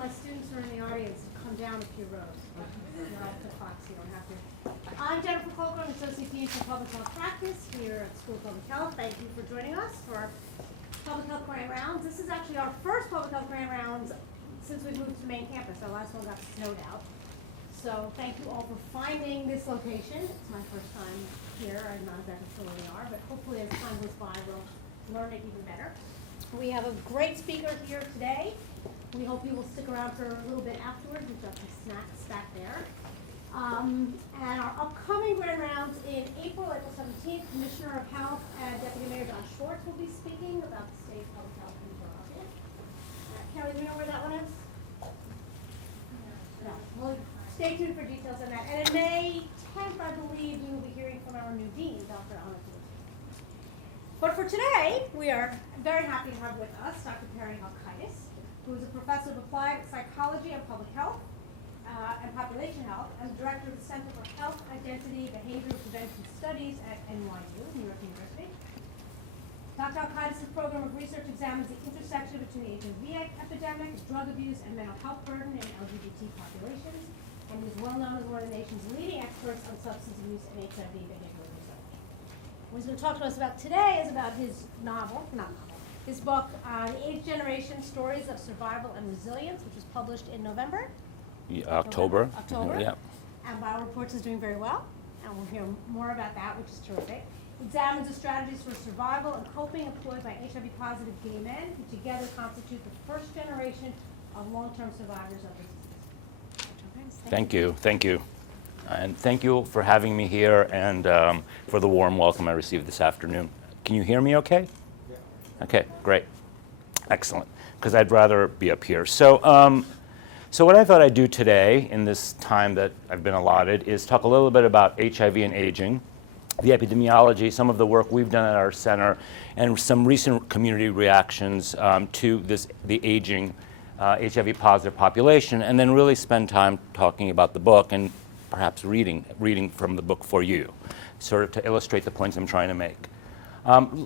my students who are in the audience to come down a few rows. Not off the clock, so you don't have to. I'm Jennifer Colker, I'm Associate Dean for Public Health Practice here at School of Public Health. Thank you for joining us for our Public Health Grant Rounds. This is actually our first Public Health Grant Rounds since we moved to the main campus. Our last one got snowed out. So thank you all for finding this location. It's my first time here. I'm not exactly sure where we are, but hopefully as time goes by, we'll learn it even better. We have a great speaker here today. We hope you will stick around for a little bit afterwards. We've got some snacks back there. And our upcoming grand rounds in April 17th, Commissioner of Health and Deputy Mayor John Schwartz will be speaking about the state of public health in Philadelphia. Kelly, do you know where that one is? No. Well, stay tuned for details on that. And in May 10th, I believe, we will be hearing from our new dean, Dr. Anna. But for today, we are very happy to have with us Dr. Perry Halkitis, who is a professor of applied psychology and public health and population health, and director of the Center for Health, Identity, Behavior, and Prevention Studies at NYU, New York University. Dr. Halkitis' program of research examines the intersection between the HIV epidemic, drug abuse, and mental health burden in LGBT populations, and is well known as one of the nation's leading experts on substance abuse and HIV behavior research. What he's going to talk to us about today is about his his book, The Age Generation, Stories of Survival and Resilience, which was published in November. Yeah, October. Yeah. And Bio Reports is doing very well, and we'll hear more about that, which is terrific. Examines the strategies for survival and coping employed by HIV-positive gay men, who together constitute the first generation of long-term survivors of the disease. Thank you. And thank you for having me here and for the warm welcome I received this afternoon. Can you hear me okay? Yeah. Okay, great. Excellent, because I'd rather be up here. So what I thought I'd do today in this time that I've been allotted is talk a little bit about HIV and aging, the epidemiology, some of the work we've done at our center, and some recent community reactions to the aging HIV-positive population, and then really spend time talking about the book and perhaps reading from the book for you, sort of to illustrate the points I'm trying to make.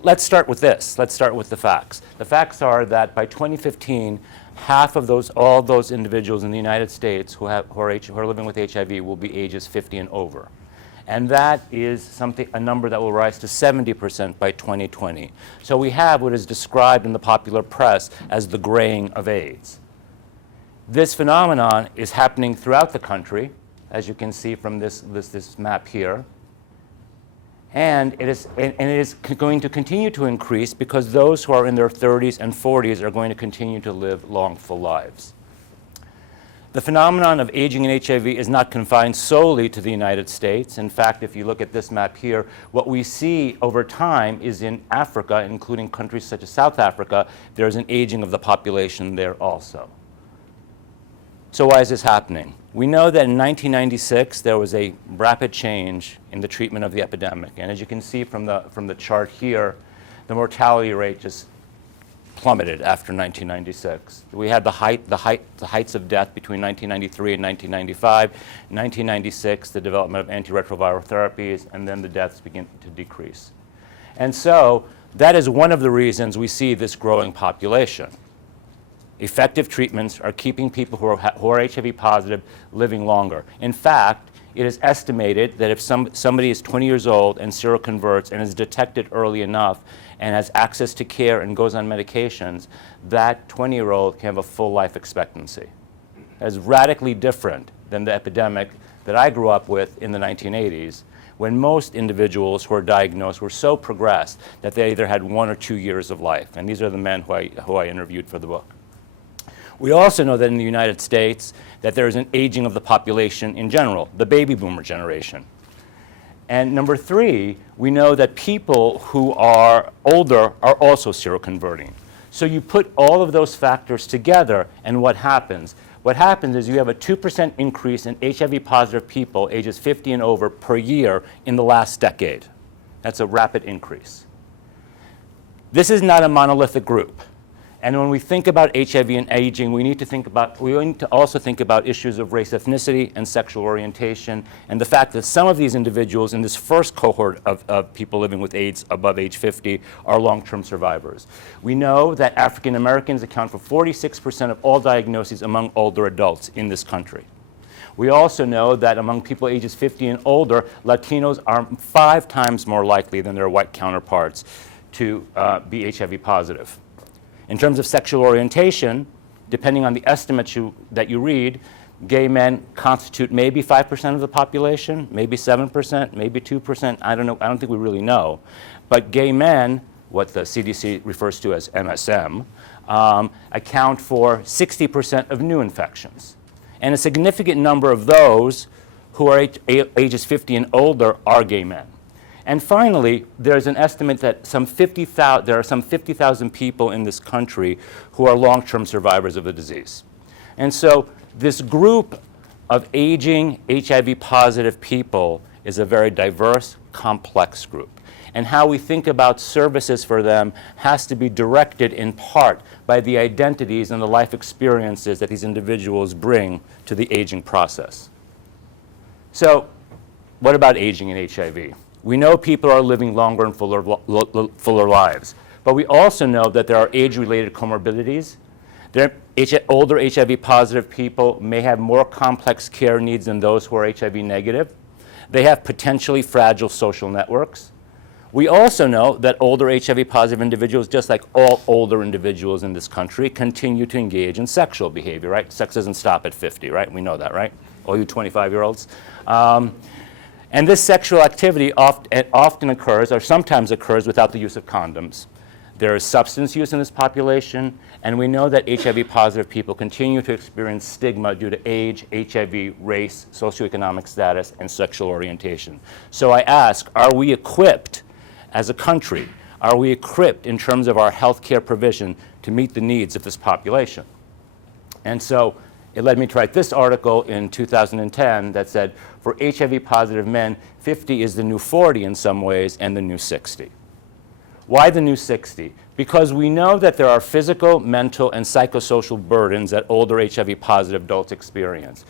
Let's start with this. Let's start with the facts. The facts are that by 2015, half of all those individuals in the United States who are living with HIV will be ages 50 and over. And that is a number that will rise to 70% by 2020. So we have what is described in the popular press as the graying of AIDS. This phenomenon is happening throughout the country, as you can see from this map here. And it is going to continue to increase because those who are in their 30s and 40s are going to continue to live long, full lives. The phenomenon of aging in HIV is not confined solely to the United States. In fact, if you look at this map here, what we see over time is in Africa, including countries such as South Africa, there's an aging of the population there also. So why is this happening? We know that in 1996 there was a rapid change in the treatment of the epidemic, and as you can see from the chart here, the mortality rate just plummeted after 1996. We had the heights of death between 1993 and 1995. In 1996, the development of antiretroviral therapies, and then the deaths begin to decrease. And so that is one of the reasons we see this growing population. Effective treatments are keeping people who are HIV positive living longer. In fact, it is estimated that if somebody is 20 years old and seroconverts and is detected early enough and has access to care and goes on medications, that 20-year-old can have a full life expectancy. That is radically different than the epidemic that I grew up with in the 1980s, when most individuals who were diagnosed were so progressed that they either had 1 or 2 years of life. And these are the men who I interviewed for the book. We also know that in the United States that there is an aging of the population in general, the baby boomer generation. And number 3, we know that people who are older are also seroconverting. So you put all of those factors together, and what happens? What happens is you have a 2% increase in HIV-positive people ages 50 and over per year in the last decade. That's a rapid increase. This is not a monolithic group. And when we think about HIV and aging, we need to also think about issues of race, ethnicity, and sexual orientation, and the fact that some of these individuals in this first cohort of people living with AIDS above age 50 are long-term survivors. We know that African Americans account for 46% of all diagnoses among older adults in this country. We also know that among people ages 50 and older, Latinos are 5 times more likely than their white counterparts to be HIV positive. In terms of sexual orientation, depending on the estimates that you read, gay men constitute maybe 5% of the population, maybe 7%, maybe 2%, I don't know, I don't think we really know. But gay men, what the CDC refers to as MSM, account for 60% of new infections. And a significant number of those who are ages 50 and older are gay men. And finally, there's an estimate that there are some 50,000 people in this country who are long-term survivors of the disease. And so this group of aging HIV-positive people is a very diverse, complex group. And how we think about services for them has to be directed in part by the identities and the life experiences that these individuals bring to the aging process. So what about aging and HIV? We know people are living longer and fuller lives, but we also know that there are age-related comorbidities. Older HIV-positive people may have more complex care needs than those who are HIV negative. They have potentially fragile social networks. We also know that older HIV-positive individuals, just like all older individuals in this country, continue to engage in sexual behavior, right? Sex doesn't stop at 50, right? We know that, right? All you 25-year-olds. And this sexual activity often occurs, or sometimes occurs, without the use of condoms. There is substance use in this population, and we know that HIV-positive people continue to experience stigma due to age, HIV, race, socioeconomic status, and sexual orientation. So I ask, are we equipped as a country? Are we equipped in terms of our healthcare provision to meet the needs of this population? And so it led me to write this article in 2010 that said, for HIV-positive men, 50 is the new 40 in some ways and the new 60. Why the new 60? Because we know that there are physical, mental, and psychosocial burdens that older HIV-positive adults experience.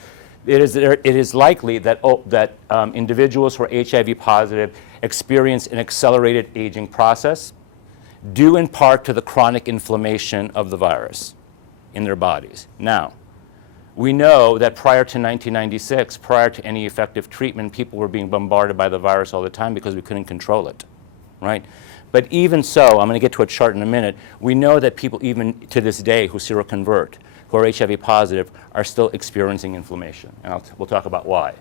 It is likely that individuals who are HIV-positive experience an accelerated aging process due in part to the chronic inflammation of the virus in their bodies. Now, we know that prior to 1996, prior to any effective treatment, people were being bombarded by the virus all the time because we couldn't control it, right? But even so, I'm going to get to a chart in a minute, we know that people even to this day who seroconvert, who are HIV positive, are still experiencing inflammation, and we'll talk about why.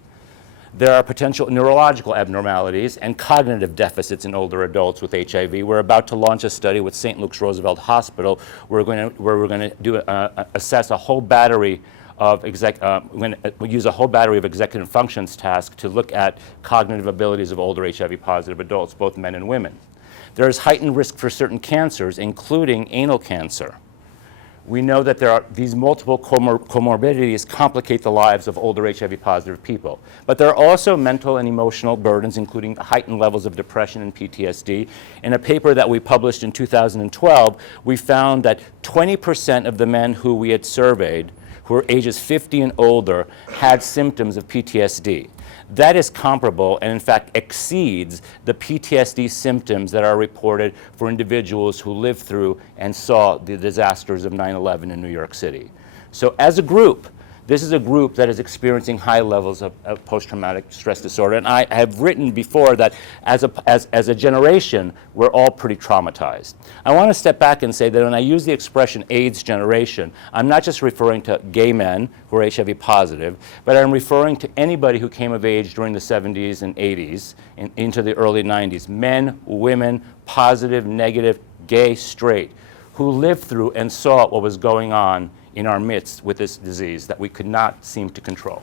There are potential neurological abnormalities and cognitive deficits in older adults with HIV. We're about to launch a study with St. Luke's Roosevelt Hospital where we're going to assess a whole battery of we'll use a whole battery of executive functions tasks to look at cognitive abilities of older HIV-positive adults, both men and women. There is heightened risk for certain cancers, including anal cancer. We know that there are these multiple comorbidities complicate the lives of older HIV-positive people. But there are also mental and emotional burdens, including heightened levels of depression and PTSD. In a paper that we published in 2012, we found that 20% of the men who we had surveyed who were ages 50 and older had symptoms of PTSD. That is comparable and in fact exceeds the PTSD symptoms that are reported for individuals who lived through and saw the disasters of 9/11 in New York City. So as a group, this is a group that is experiencing high levels of post-traumatic stress disorder. And I have written before that as a generation, we're all pretty traumatized. I want to step back and say that when I use the expression AIDS generation, I'm not just referring to gay men who are HIV positive, but I'm referring to anybody who came of age during the 70s and 80s and into the early 90s, men, women, positive, negative, gay, straight, who lived through and saw what was going on in our midst with this disease that we could not seem to control.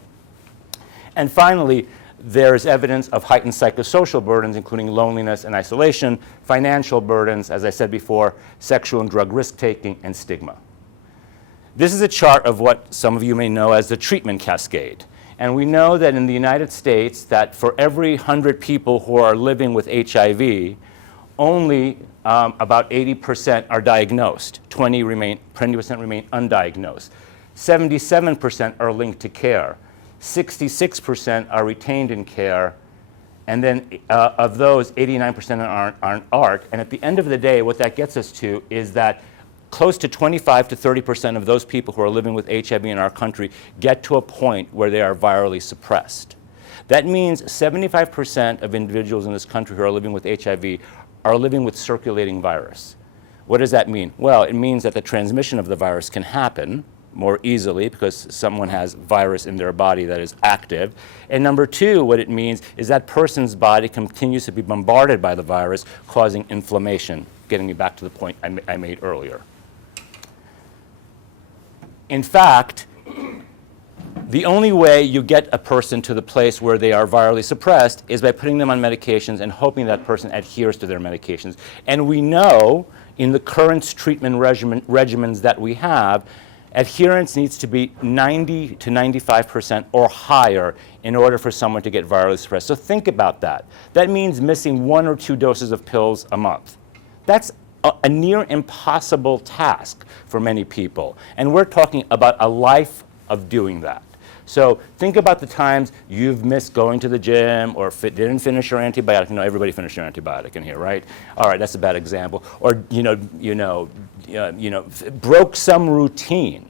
And finally, there is evidence of heightened psychosocial burdens, including loneliness and isolation, financial burdens, as I said before, sexual and drug risk-taking, and stigma. This is a chart of what some of you may know as the treatment cascade. And we know that in the United States, that for every 100 people who are living with HIV, only about 80% are diagnosed. 20% remain undiagnosed. 77% are linked to care. 66% are retained in care. And then of those, 89% aren't ARC. And at the end of the day, what that gets us to is that close to 25 to 30% of those people who are living with HIV in our country get to a point where they are virally suppressed. That means 75% of individuals in this country who are living with HIV are living with circulating virus. What does that mean? Well, it means that the transmission of the virus can happen more easily because someone has virus in their body that is active. And number two, what it means is that person's body continues to be bombarded by the virus, causing inflammation, getting me back to the point I made earlier. In fact, the only way you get a person to the place where they are virally suppressed is by putting them on medications and hoping that person adheres to their medications. And we know in the current treatment regimens that we have, adherence needs to be 90 to 95% or higher in order for someone to get virally suppressed. So think about that. That means missing 1 or 2 doses of pills a month. That's a near impossible task for many people. And we're talking about a life of doing that. So think about the times you've missed going to the gym or didn't finish your antibiotic. You know, everybody finished your antibiotic in here, right? All right, that's a bad example. Or broke some routine.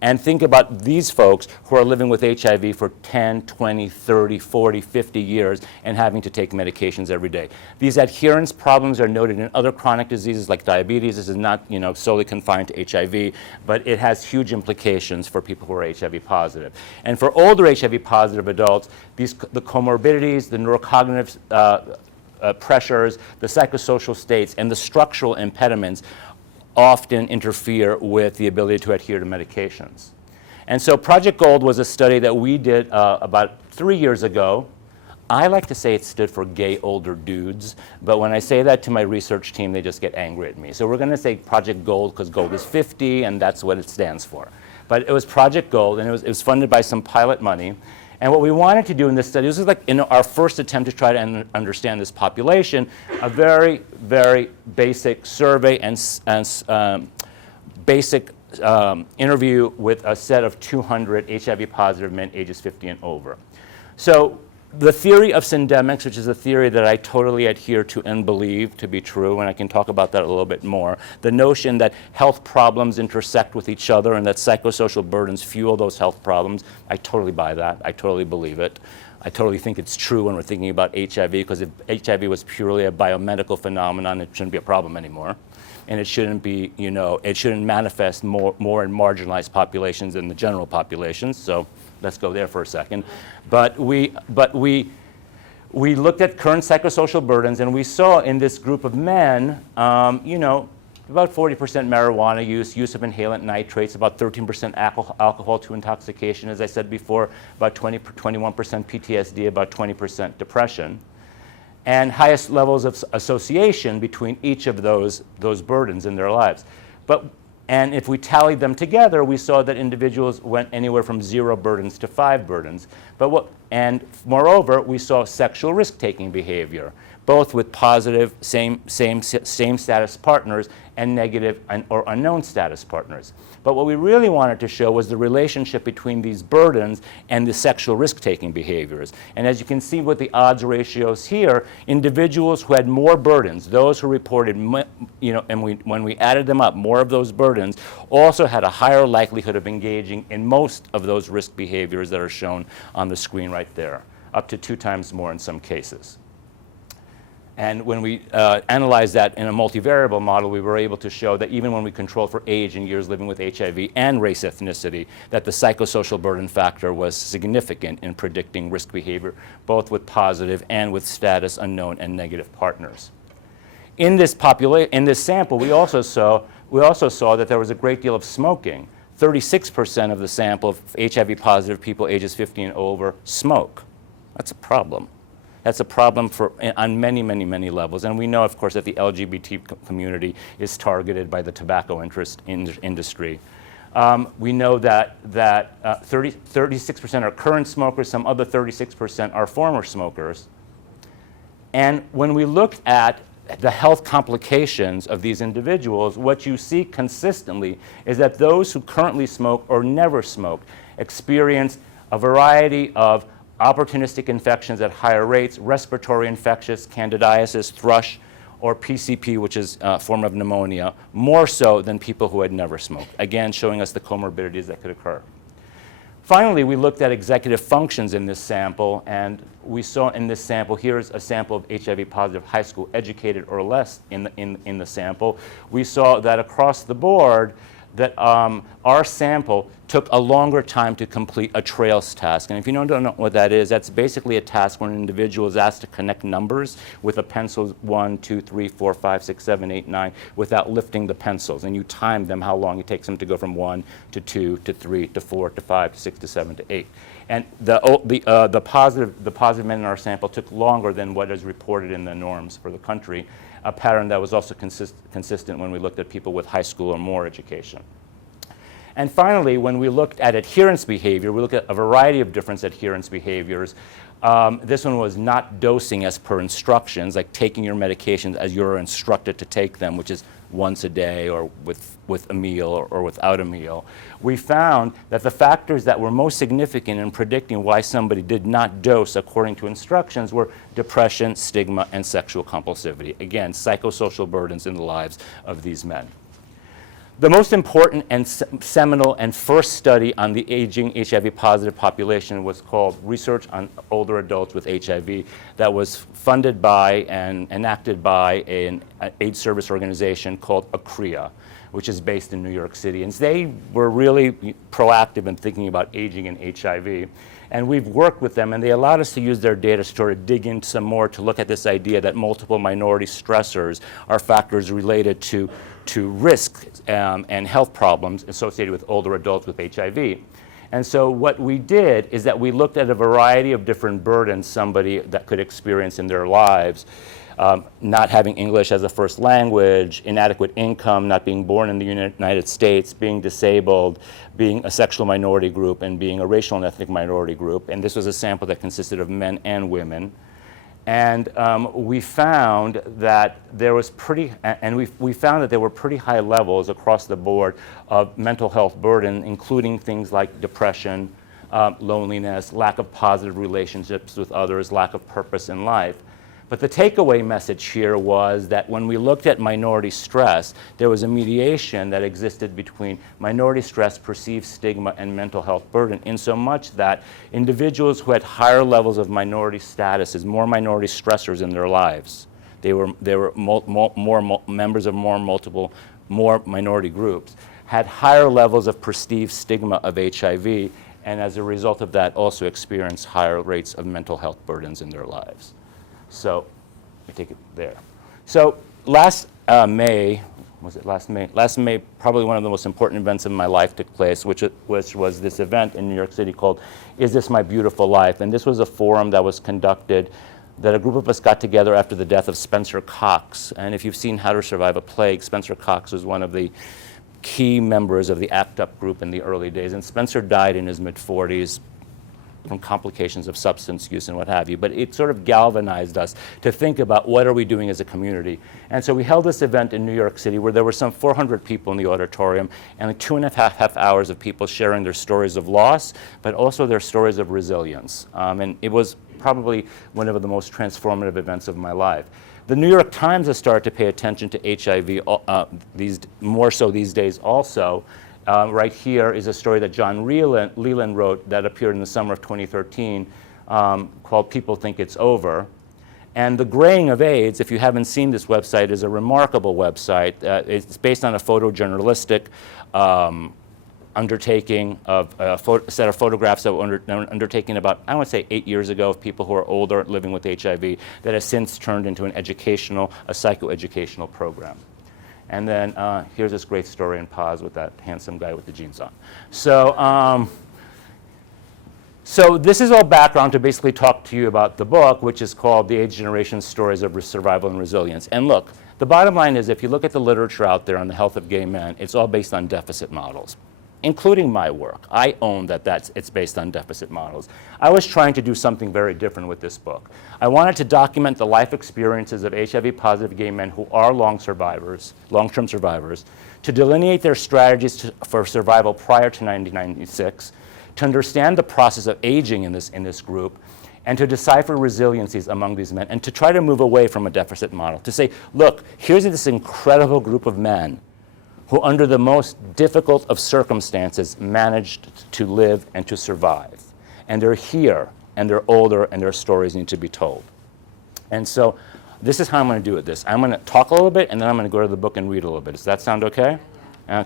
And think about these folks who are living with HIV for 10, 20, 30, 40, 50 years and having to take medications every day. These adherence problems are noted in other chronic diseases like diabetes. This is not solely confined to HIV, but it has huge implications for people who are HIV positive. And for older HIV positive adults, the comorbidities, the neurocognitive pressures, the psychosocial states, and the structural impediments often interfere with the ability to adhere to medications. And so Project Gold was a study that we did about 3 years ago. I like to say it stood for gay older dudes, but when I say that to my research team, they just get angry at me. So we're going to say Project Gold because gold is 50, and that's what it stands for. But it was Project Gold, and it was funded by some pilot money. And what we wanted to do in this study, this was like in our first attempt to try to understand this population, a very, very basic survey and basic interview with a set of 200 HIV positive men ages 50 and over. So the theory of syndemics, which is a theory that I totally adhere to and believe to be true, and I can talk about that a little bit more, the notion that health problems intersect with each other and that psychosocial burdens fuel those health problems, I totally buy that. I totally believe it. I totally think it's true when we're thinking about HIV, because if HIV was purely a biomedical phenomenon, it shouldn't be a problem anymore. And it shouldn't be, it shouldn't manifest more in marginalized populations than the general population. So let's go there for a second. But we looked at current psychosocial burdens, and we saw in this group of men, about 40% marijuana use of inhalant nitrates, about 13% alcohol to intoxication, as I said before, about 21% PTSD, about 20% depression, and highest levels of association between each of those burdens in their lives. And if we tallied them together, we saw that individuals went anywhere from 0 burdens to 5 burdens. And moreover, we saw sexual risk-taking behavior, both with positive same status partners and negative or unknown status partners. But what we really wanted to show was the relationship between these burdens and the sexual risk-taking behaviors. And as you can see with the odds ratios here, individuals who had more burdens, those who reported, when we added them up, more of those burdens, also had a higher likelihood of engaging in most of those risk behaviors that are shown on the screen right there, up to 2 times more in some cases. And when we analyzed that in a multivariable model, we were able to show that even when we controlled for age and years living with HIV and race ethnicity, that the psychosocial burden factor was significant in predicting risk behavior, both with positive and with status unknown and negative partners. In this sample, we also saw that there was a great deal of smoking. 36% of the sample of HIV positive people ages 50 and over smoke. That's a problem. That's a problem on many, many, many levels. And we know, of course, that the LGBT community is targeted by the tobacco industry. We know that 36% are current smokers, some other 36% are former smokers. And when we looked at the health complications of these individuals, what you see consistently is that those who currently smoke or never smoke experience a variety of opportunistic infections at higher rates, respiratory infections, candidiasis, thrush, or PCP, which is a form of pneumonia, more so than people who had never smoked, again showing us the comorbidities that could occur. Finally, we looked at executive functions in this sample, and we saw in this sample, here's a sample of HIV-positive high school educated or less in the sample. We saw that across the board, that our sample took a longer time to complete a trails task. And if you don't know what that is, that's basically a task where an individual is asked to connect numbers with a pencil 1, 2, 3, 4, 5, 6, 7, 8, 9 without lifting the pencils. And you time them how long it takes them to go from 1 to 2 to 3 to 4 to 5 to 6 to 7 to 8. And the positive men in our sample took longer than what is reported in the norms for the country, a pattern that was also consistent when we looked at people with high school or more education. And finally, when we looked at adherence behavior, we looked at a variety of different adherence behaviors. This one was not dosing as per instructions, like taking your medications as you're instructed to take them, which is once a day or with a meal or without a meal. We found that the factors that were most significant in predicting why somebody did not dose according to instructions were depression, stigma, and sexual compulsivity. Again, psychosocial burdens in the lives of these men. The most important and seminal and first study on the aging HIV-positive population was called Research on Older Adults with HIV, that was funded by and enacted by an AIDS service organization called ACREA, which is based in New York City. And they were really proactive in thinking about aging and HIV. And we've worked with them, and they allowed us to use their data to sort of dig in some more to look at this idea that multiple minority stressors are factors related to risk and health problems associated with older adults with HIV. And so what we did is that we looked at a variety of different burdens somebody that could experience in their lives. Not having English as a first language, inadequate income, not being born in the United States, being disabled, being a sexual minority group, and being a racial and ethnic minority group. And this was a sample that consisted of men and women. And we found that there was we found that there were pretty high levels across the board of mental health burden, including things like depression, loneliness, lack of positive relationships with others, lack of purpose in life. But the takeaway message here was that when we looked at minority stress, there was a mediation that existed between minority stress, perceived stigma, and mental health burden, in so much that individuals who had higher levels of minority statuses, more minority stressors in their lives, they were more members of more minority groups, had higher levels of perceived stigma of HIV, and as a result of that also experienced higher rates of mental health burdens in their lives. So, let me take it there. So last May, probably one of the most important events of my life took place, which was this event in New York City called Is This My Beautiful Life? And this was a forum that was conducted, that a group of us got together after the death of Spencer Cox. And if you've seen How to Survive a Plague, Spencer Cox was one of the key members of the ACT UP group in the early days. And Spencer died in his mid-40s. From complications of substance use and what have you, but it sort of galvanized us to think about what are we doing as a community. And so we held this event in New York City where there were some 400 people in the auditorium and like 2.5 hours of people sharing their stories of loss, but also their stories of resilience. And it was probably one of the most transformative events of my life. The New York Times has started to pay attention to HIV more so these days also. Right here is a story that John Leland wrote that appeared in the summer of 2013 called People Think It's Over. And The Graying of AIDS, if you haven't seen this website, is a remarkable website. It's based on a photojournalistic undertaking of a set of photographs that were undertaken about, I want to say 8 years ago, of people who are older living with HIV that has since turned into a psychoeducational program. And then here's this great story in pause with that handsome guy with the jeans on. So this is all background to basically talk to you about the book, which is called The AIDS Generation Stories of Survival and Resilience. And look, the bottom line is if you look at the literature out there on the health of gay men, it's all based on deficit models. including my work. I own that it's based on deficit models. I was trying to do something very different with this book. I wanted to document the life experiences of HIV-positive gay men who are long-term survivors, to delineate their strategies for survival prior to 1996, to understand the process of aging in this group, and to decipher resiliencies among these men, and to try to move away from a deficit model, to say, look, here's this incredible group of men who, under the most difficult of circumstances, managed to live and to survive. And they're here, and they're older, and their stories need to be told. And so this is how I'm going to do this. I'm going to talk a little bit, and then I'm going to go to the book and read a little bit. Does that sound okay?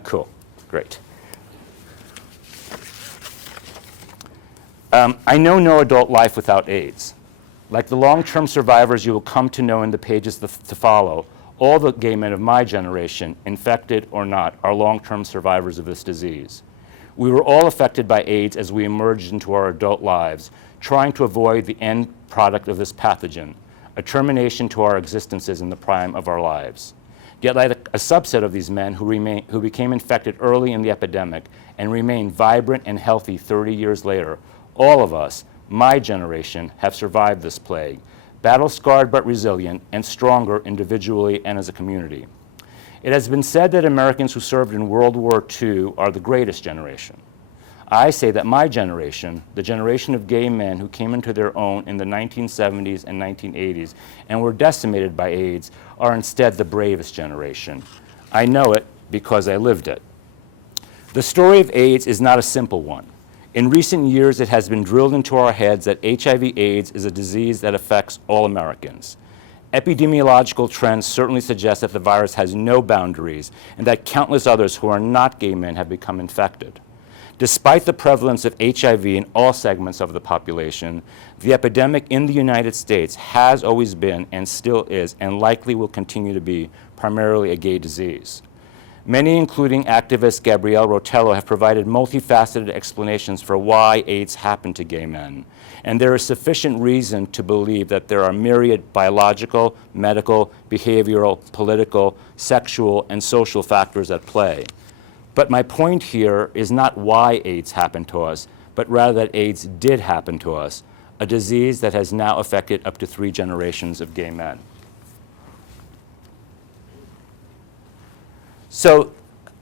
Cool. Great. I know no adult life without AIDS. Like the long-term survivors you will come to know in the pages to follow, all the gay men of my generation, infected or not, are long-term survivors of this disease. We were all affected by AIDS as we emerged into our adult lives, trying to avoid the end product of this pathogen, a termination to our existences in the prime of our lives. Yet like a subset of these men who became infected early in the epidemic and remain vibrant and healthy 30 years later, all of us, my generation, have survived this plague, battle-scarred but resilient, and stronger individually and as a community. It has been said that Americans who served in World War II are the greatest generation. I say that my generation, the generation of gay men who came into their own in the 1970s and 1980s and were decimated by AIDS, are instead the bravest generation. I know it because I lived it. The story of AIDS is not a simple one. In recent years, it has been drilled into our heads that HIV/AIDS is a disease that affects all Americans. Epidemiological trends certainly suggest that the virus has no boundaries and that countless others who are not gay men have become infected. Despite the prevalence of HIV in all segments of the population, the epidemic in the United States has always been and still is and likely will continue to be primarily a gay disease. Many, including activist Gabrielle Rotello, have provided multifaceted explanations for why AIDS happened to gay men. And there is sufficient reason to believe that there are myriad biological, medical, behavioral, political, sexual, and social factors at play. But my point here is not why AIDS happened to us, but rather that AIDS did happen to us, a disease that has now affected up to 3 generations of gay men. So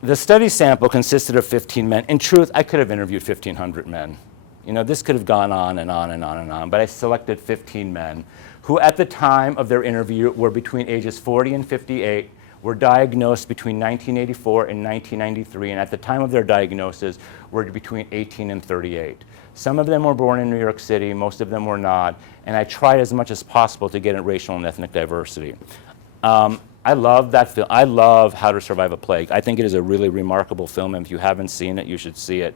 the study sample consisted of 15 men. In truth, I could have interviewed 1,500 men. You know, this could have gone on and on and on and on, but I selected 15 men who at the time of their interview were between ages 40 and 58, were diagnosed between 1984 and 1993, and at the time of their diagnosis were between 18 and 38. Some of them were born in New York City, most of them were not, and I tried as much as possible to get at racial and ethnic diversity. I love that film. I love How to Survive a Plague. I think it is a really remarkable film, and if you haven't seen it, you should see it.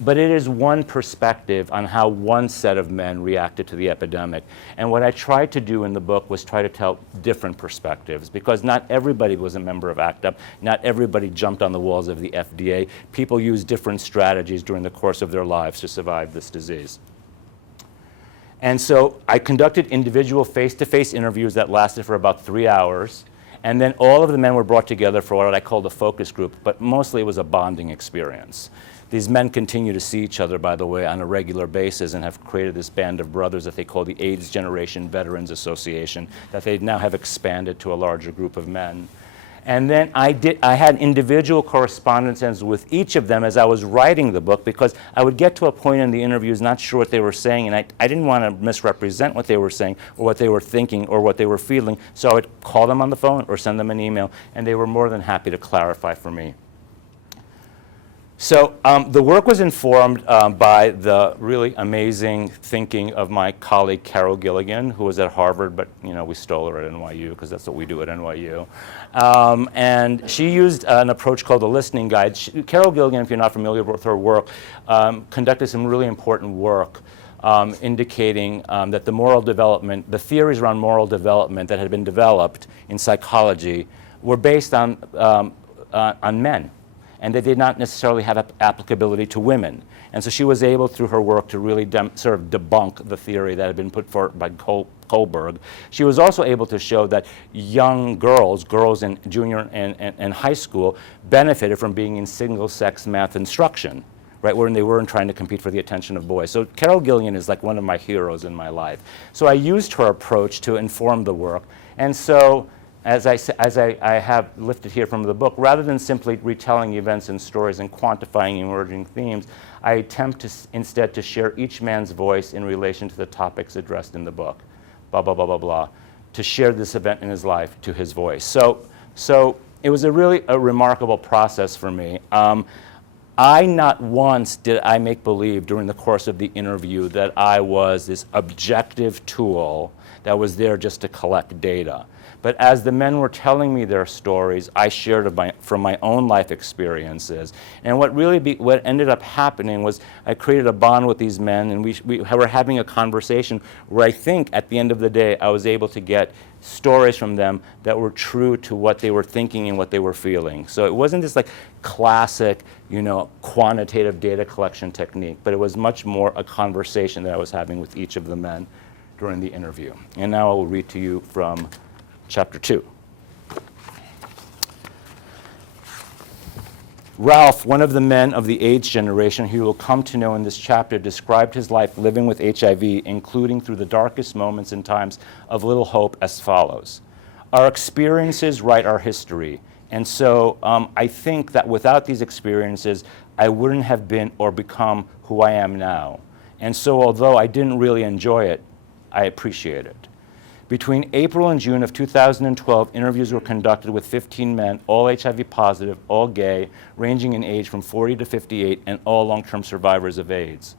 But it is one perspective on how one set of men reacted to the epidemic. And what I tried to do in the book was try to tell different perspectives, because not everybody was a member of ACT UP. Not everybody jumped on the walls of the FDA. People used different strategies during the course of their lives to survive this disease. And so I conducted individual face-to-face interviews that lasted for about 3 hours. And then all of the men were brought together for what I called a focus group, but mostly it was a bonding experience. These men continue to see each other, by the way, on a regular basis and have created this band of brothers that they call the AIDS Generation Veterans Association that they now have expanded to a larger group of men. And then I had individual correspondences with each of them as I was writing the book, because I would get to a point in the interviews not sure what they were saying, and I didn't want to misrepresent what they were saying or what they were thinking or what they were feeling, so I would call them on the phone or send them an email, and they were more than happy to clarify for me. So the work was informed by the really amazing thinking of my colleague Carol Gilligan, who was at Harvard, but you know, we stole her at NYU because that's what we do at NYU. And she used an approach called the listening guide. Carol Gilligan, if you're not familiar with her work, conducted some really important work indicating that the moral development, the theories around moral development that had been developed in psychology were based on men, and they did not necessarily have applicability to women. And so she was able, through her work, to really sort of debunk the theory that had been put forward by Kohlberg. She was also able to show that young girls in junior and high school, benefited from being in single-sex math instruction, right, when they weren't trying to compete for the attention of boys. So Carol Gillian is like one of my heroes in my life. So I used her approach to inform the work. And so, as I have lifted here from the book, rather than simply retelling events and stories and quantifying emerging themes, I attempt to instead to share each man's voice in relation to the topics addressed in the book, blah, blah, blah, blah, blah, to share this event in his life to his voice. So it was really a remarkable process for me. I not once did I make believe during the course of the interview that I was this objective tool that was there just to collect data. But as the men were telling me their stories, I shared from my own life experiences. And what ended up happening was I created a bond with these men, and we were having a conversation where I think at the end of the day I was able to get stories from them that were true to what they were thinking and what they were feeling. So it wasn't this like classic, quantitative data collection technique, but it was much more a conversation that I was having with each of the men during the interview. And now I will read to you from Chapter 2. Ralph, one of the men of the AIDS generation who you will come to know in this chapter, described his life living with HIV, including through the darkest moments and times of little hope, as follows. Our experiences write our history. And so I think that without these experiences, I wouldn't have been or become who I am now. And so although I didn't really enjoy it, I appreciate it. Between April and June of 2012, interviews were conducted with 15 men, all HIV positive, all gay, ranging in age from 40 to 58, and all long-term survivors of AIDS.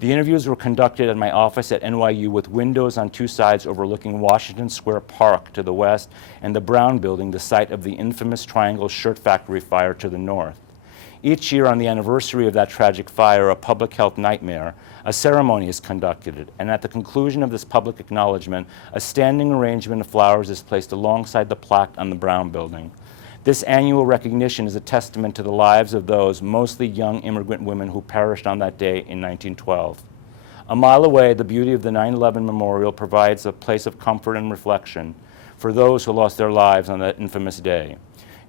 The interviews were conducted at my office at NYU with windows on two sides overlooking Washington Square Park to the west and the Brown Building, the site of the infamous Triangle Shirt Factory fire, to the north. Each year on the anniversary of that tragic fire, a public health nightmare, a ceremony is conducted, and at the conclusion of this public acknowledgement, a standing arrangement of flowers is placed alongside the plaque on the Brown Building. This annual recognition is a testament to the lives of those, mostly young immigrant women, who perished on that day in 1912. A mile away, the beauty of the 9/11 Memorial provides a place of comfort and reflection for those who lost their lives on that infamous day.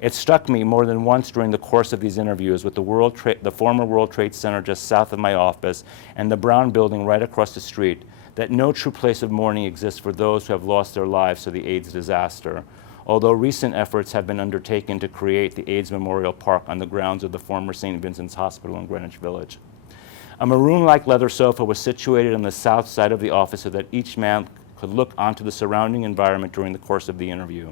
It struck me more than once during the course of these interviews with the former World Trade Center just south of my office and the Brown Building right across the street that no true place of mourning exists for those who have lost their lives to the AIDS disaster, although recent efforts have been undertaken to create the AIDS Memorial Park on the grounds of the former St. Vincent's Hospital in Greenwich Village. A maroon-like leather sofa was situated on the south side of the office so that each man could look onto the surrounding environment during the course of the interview.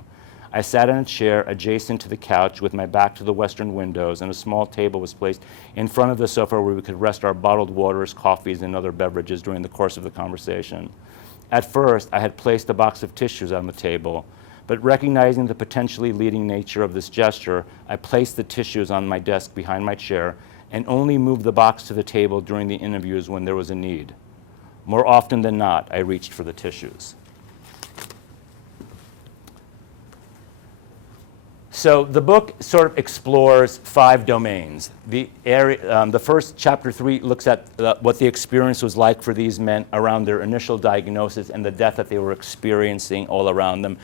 I sat in a chair adjacent to the couch with my back to the western windows, and a small table was placed in front of the sofa where we could rest our bottled waters, coffees, and other beverages during the course of the conversation. At first, I had placed a box of tissues on the table, but recognizing the potentially leading nature of this gesture, I placed the tissues on my desk behind my chair and only moved the box to the table during the interviews when there was a need. More often than not, I reached for the tissues. So the book sort of explores 5 domains. The first, chapter 3, looks at what the experience was like for these men around their initial diagnosis and the death that they were experiencing all around them,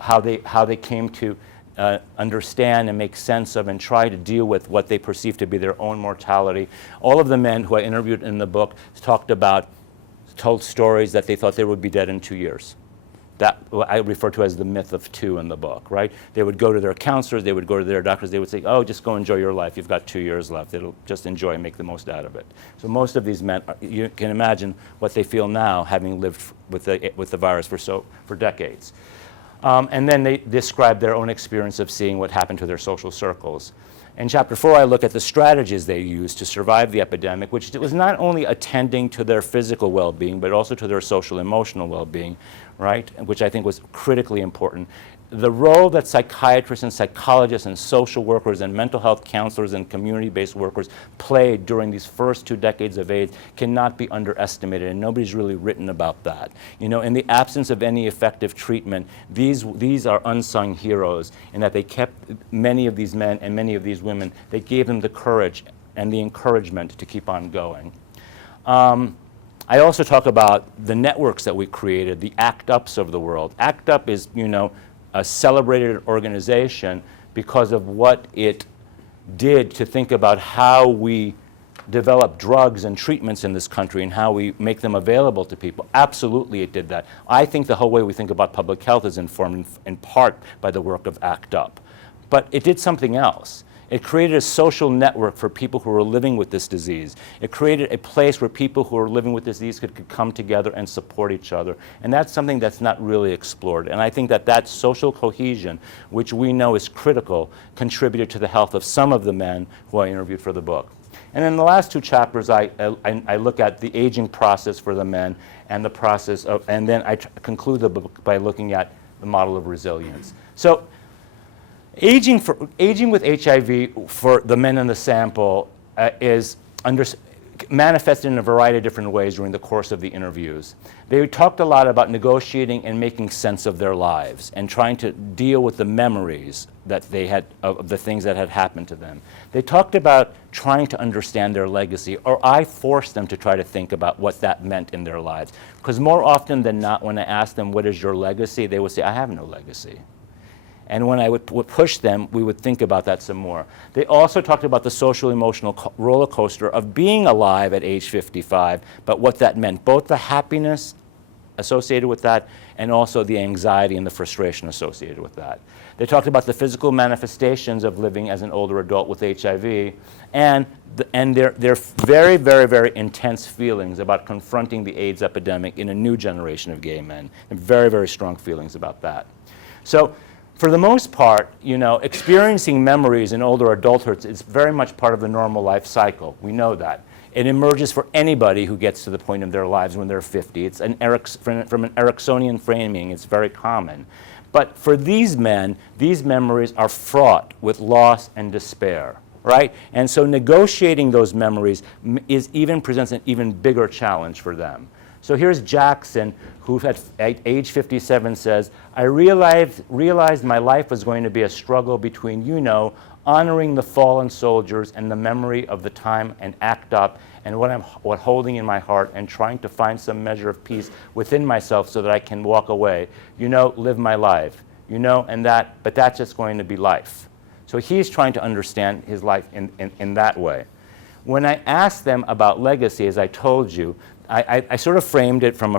how they came to understand and make sense of and try to deal with what they perceived to be their own mortality. All of the men who I interviewed in the book told stories that they thought they would be dead in 2 years. That I refer to as the myth of 2 in the book, right? They would go to their counselors, they would go to their doctors, they would say, oh, just go enjoy your life. You've got 2 years left. It'll just enjoy and make the most out of it. So most of these men, you can imagine what they feel now, having lived with the virus for decades. And then they describe their own experience of seeing what happened to their social circles. In Chapter 4, I look at the strategies they used to survive the epidemic, which was not only attending to their physical well-being, but also to their social-emotional well-being, right, which I think was critically important. The role that psychiatrists and psychologists and social workers and mental health counselors and community-based workers played during these first 2 decades of AIDS cannot be underestimated, and nobody's really written about that. You know, in the absence of any effective treatment, these are unsung heroes in that they kept many of these men and many of these women, they gave them the courage and the encouragement to keep on going. I also talk about the networks that we created, the ACT UPs of the world. ACT UP is, a celebrated organization because of what it did to think about how we develop drugs and treatments in this country and how we make them available to people. Absolutely it did that. I think the whole way we think about public health is informed in part by the work of ACT UP. But it did something else. It created a social network for people who were living with this disease. It created a place where people who are living with this disease could come together and support each other. And that's something that's not really explored. And I think that social cohesion, which we know is critical, contributed to the health of some of the men who I interviewed for the book. And in the last 2 chapters, I look at the aging process for the men and the process of, and then I conclude the book by looking at the model of resilience. So aging with HIV for the men in the sample is manifested in a variety of different ways during the course of the interviews. They talked a lot about negotiating and making sense of their lives and trying to deal with the memories that they had of the things that had happened to them. They talked about trying to understand their legacy, or I forced them to try to think about what that meant in their lives. Because more often than not, when I asked them, what is your legacy, they would say, I have no legacy. And when I would push them, we would think about that some more. They also talked about the social-emotional roller coaster of being alive at age 55, but what that meant, both the happiness associated with that and also the anxiety and the frustration associated with that. They talked about the physical manifestations of living as an older adult with HIV and their very, very, very intense feelings about confronting the AIDS epidemic in a new generation of gay men, and very, very strong feelings about that. So, for the most part, experiencing memories in older adulthood is very much part of the normal life cycle. We know that. It emerges for anybody who gets to the point of their lives when they're 50. It's from an Ericksonian framing, it's very common. But for these men, these memories are fraught with loss and despair, right? And so negotiating those memories presents an even bigger challenge for them. So here's Jackson, who at age 57 says, I realized my life was going to be a struggle between, honoring the fallen soldiers and the memory of the time and ACT UP and what holding in my heart and trying to find some measure of peace within myself so that I can walk away, live my life, but that's just going to be life. So he's trying to understand his life in that way. When I asked them about legacy, as I told you, I sort of framed it from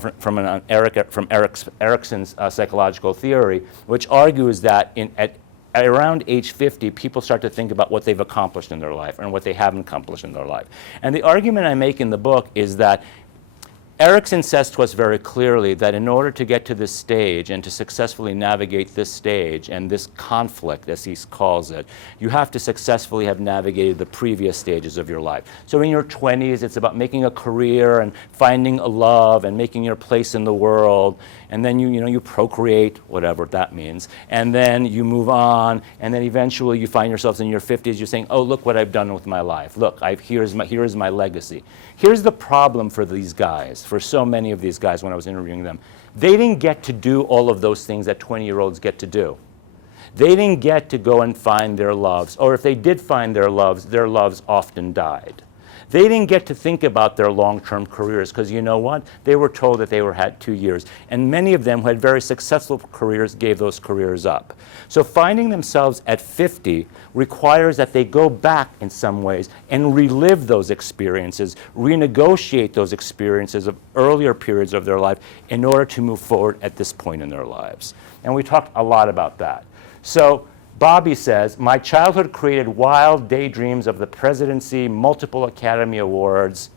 Erickson's psychological theory, which argues that at around age 50, people start to think about what they've accomplished in their life and what they haven't accomplished in their life. And the argument I make in the book is that Erickson says to us very clearly that in order to get to this stage and to successfully navigate this stage and this conflict, as he calls it, you have to successfully have navigated the previous stages of your life. So in your 20s, it's about making a career and finding a love and making your place in the world. And then you procreate, whatever that means. And then you move on. And then eventually you find yourselves in your 50s. You're saying, oh, look what I've done with my life. Look, here is my legacy. Here's the problem for these guys, for so many of these guys when I was interviewing them. They didn't get to do all of those things that 20-year-olds get to do. They didn't get to go and find their loves. Or if they did find their loves often died. They didn't get to think about their long-term careers because you know what? They were told that they had 2 years. And many of them who had very successful careers gave those careers up. So finding themselves at 50 requires that they go back in some ways and relive those experiences, renegotiate those experiences of earlier periods of their life in order to move forward at this point in their lives. And we talked a lot about that. So Bobby says, my childhood created wild daydreams of the presidency, multiple Academy Awards.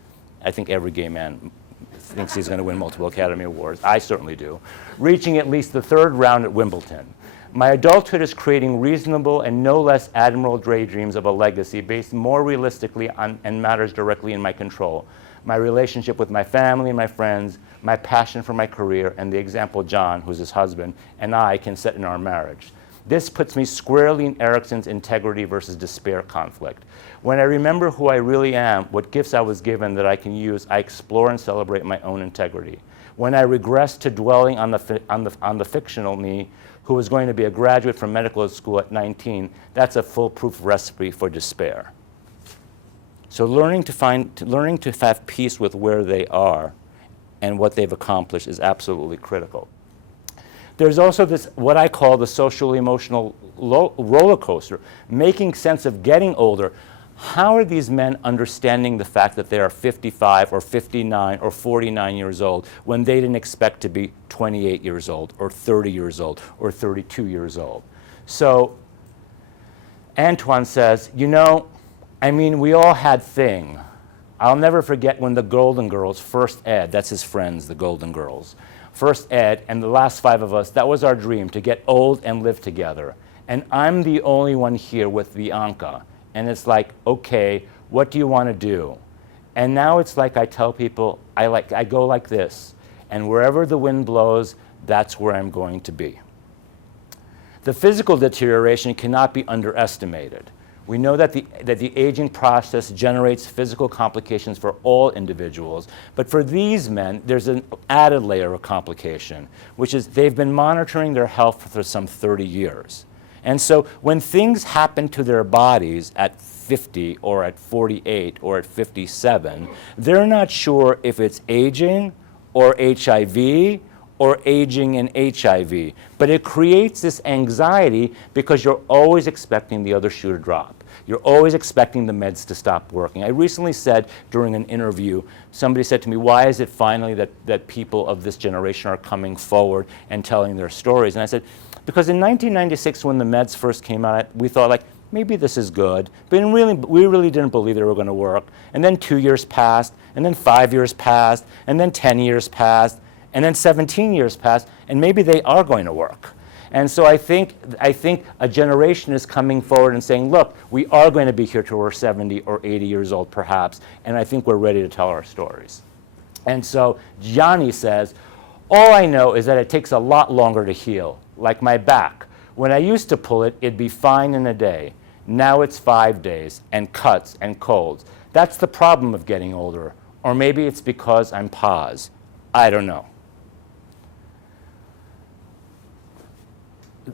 I think every gay man thinks he's going to win multiple Academy Awards. I certainly do. Reaching at least the 3rd round at Wimbledon. My adulthood is creating reasonable and no less admirable daydreams of a legacy based more realistically on and matters directly in my control. My relationship with my family and my friends, my passion for my career, and the example John, who's his husband, and I can set in our marriage. This puts me squarely in Erickson's integrity versus despair conflict. When I remember who I really am, what gifts I was given that I can use, I explore and celebrate my own integrity. When I regress to dwelling on the fictional me, who was going to be a graduate from medical school at 19, that's a foolproof recipe for despair. So learning to have peace with where they are and what they've accomplished is absolutely critical. There's also this, what I call the social-emotional roller coaster, making sense of getting older. How are these men understanding the fact that they are 55 or 59 or 49 years old when they didn't expect to be 28 years old or 30 years old or 32 years old? So Antoine says, you know, I mean, we all had thing. I'll never forget when the Golden Girls, first Ed, that's his friends, the Golden Girls, first Ed, and the last 5 of us, that was our dream, to get old and live together. And I'm the only one here with Bianca. And it's like, okay, what do you want to do? And now it's like I tell people, I go like this, and wherever the wind blows, that's where I'm going to be. The physical deterioration cannot be underestimated. We know that the aging process generates physical complications for all individuals, but for these men, there's an added layer of complication, which is they've been monitoring their health for some 30 years. And so when things happen to their bodies at 50 or at 48 or at 57, they're not sure if it's aging or HIV or aging in HIV. But it creates this anxiety because you're always expecting the other shoe to drop. You're always expecting the meds to stop working. I recently said during an interview, somebody said to me, why is it finally that people of this generation are coming forward and telling their stories? And I said, because in 1996 when the meds first came out, we thought like, maybe this is good, but we really didn't believe they were going to work. And then 2 years passed, and then 5 years passed, and then 10 years passed, and then 17 years passed, and maybe they are going to work. And so I think a generation is coming forward and saying, look, we are going to be here till we're 70 or 80 years old perhaps, and I think we're ready to tell our stories. And so Johnny says, all I know is that it takes a lot longer to heal, like my back. When I used to pull it, it'd be fine in a day. Now it's 5 days, and cuts and colds. That's the problem of getting older. Or maybe it's because I'm pause. I don't know.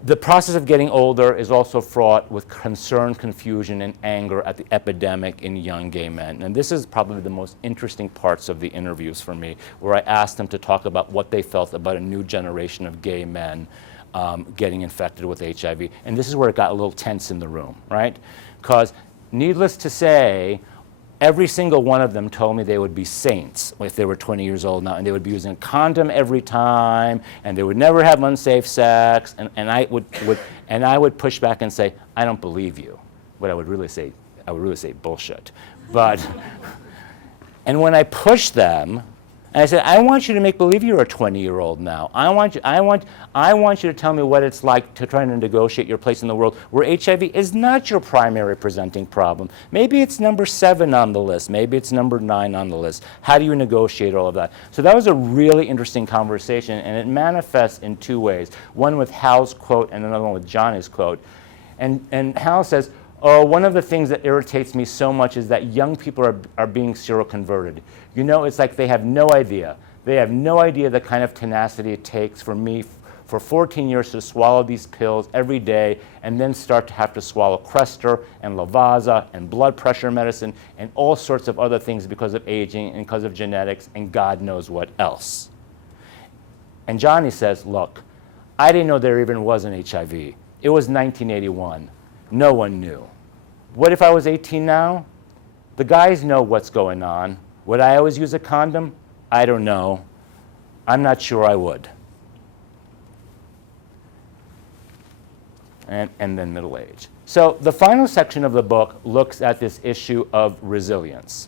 The process of getting older is also fraught with concern, confusion, and anger at the epidemic in young gay men. And this is probably the most interesting parts of the interviews for me, where I asked them to talk about what they felt about a new generation of gay men getting infected with HIV. And this is where it got a little tense in the room, right? Because needless to say, every single one of them told me they would be saints if they were 20 years old now, and they would be using a condom every time, and they would never have unsafe sex, and I would push back and say, I don't believe you. But I would really say bullshit. But, and when I pushed them, and I said, I want you to make believe you're a 20-year-old now. I want you to tell me what it's like to try to negotiate your place in the world where HIV is not your primary presenting problem. Maybe it's number 7 on the list. Maybe it's number 9 on the list. How do you negotiate all of that? So that was a really interesting conversation, and it manifests in 2 ways. One with Hal's quote and another one with Johnny's quote. And Hal says, oh, one of the things that irritates me so much is that young people are being seroconverted. You know, it's like they have no idea. They have no idea the kind of tenacity it takes for me for 14 years to swallow these pills every day and then start to have to swallow Crestor and Lavazza and blood pressure medicine and all sorts of other things because of aging and because of genetics and God knows what else. And Johnny says, look, I didn't know there even was an HIV. It was 1981. No one knew. What if I was 18 now? The guys know what's going on. Would I always use a condom? I don't know. I'm not sure I would. And then middle age. So the final section of the book looks at this issue of resilience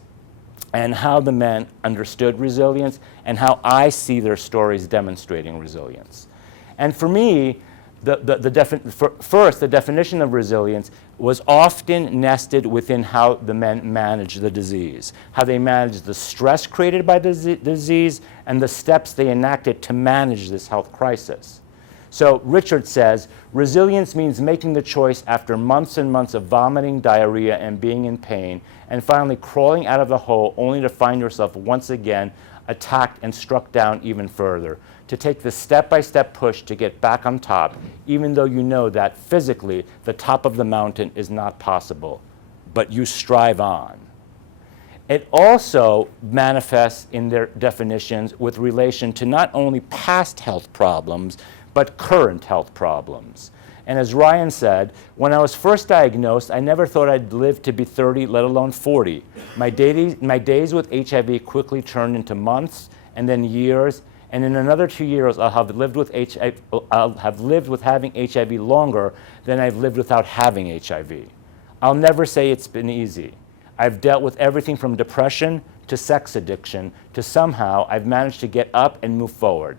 and how the men understood resilience and how I see their stories demonstrating resilience. And for me, the definition of resilience was often nested within how the men managed the disease, how they managed the stress created by the disease and the steps they enacted to manage this health crisis. So Richard says, resilience means making the choice after months and months of vomiting, diarrhea, and being in pain, and finally crawling out of the hole only to find yourself once again attacked and struck down even further, to take the step-by-step push to get back on top, even though you know that physically the top of the mountain is not possible, but you strive on. It also manifests in their definitions with relation to not only past health problems, but current health problems. And as Ryan said, when I was first diagnosed, I never thought I'd live to be 30, let alone 40. My days with HIV quickly turned into months and then years, and in another 2 years, I'll have lived with having HIV longer than I've lived without having HIV. I'll never say it's been easy. I've dealt with everything from depression to sex addiction to somehow I've managed to get up and move forward.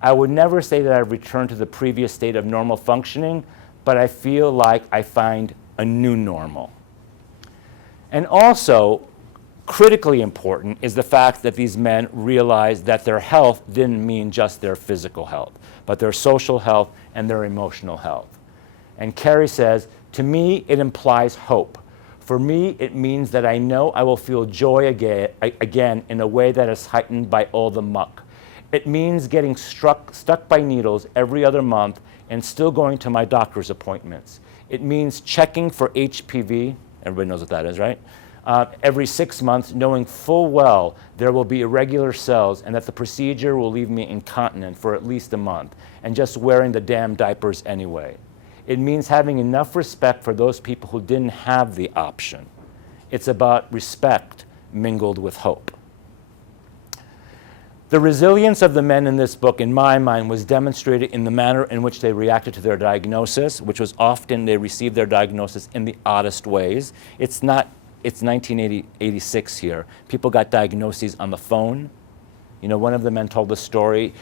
I would never say that I've returned to the previous state of normal functioning, but I feel like I find a new normal. And also, critically important is the fact that these men realized that their health didn't mean just their physical health, but their social health and their emotional health. And Carrie says, to me, it implies hope. For me, it means that I know I will feel joy again in a way that is heightened by all the muck. It means getting stuck by needles every other month and still going to my doctor's appointments. It means checking for HPV, everybody knows what that is, right? Every 6 months, knowing full well there will be irregular cells and that the procedure will leave me incontinent for at least a month and just wearing the damn diapers anyway. It means having enough respect for those people who didn't have the option. It's about respect mingled with hope. The resilience of the men in this book, in my mind, was demonstrated in the manner in which they reacted to their diagnosis, which was often they received their diagnosis in the oddest ways. It's 1986 here. People got diagnoses on the phone. You know, one of the men told the story.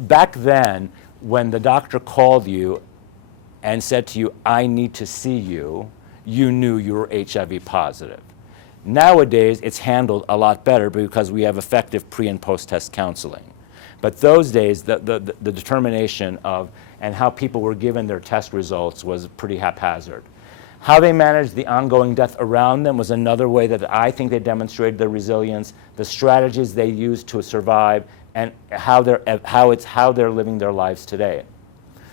Back then, when the doctor called you and said to you, I need to see you, you knew you were HIV positive. Nowadays, it's handled a lot better because we have effective pre- and post-test counseling. But those days, the determination of and how people were given their test results was pretty haphazard. How they managed the ongoing death around them was another way that I think they demonstrated their resilience, the strategies they used to survive, and how they're living their lives today.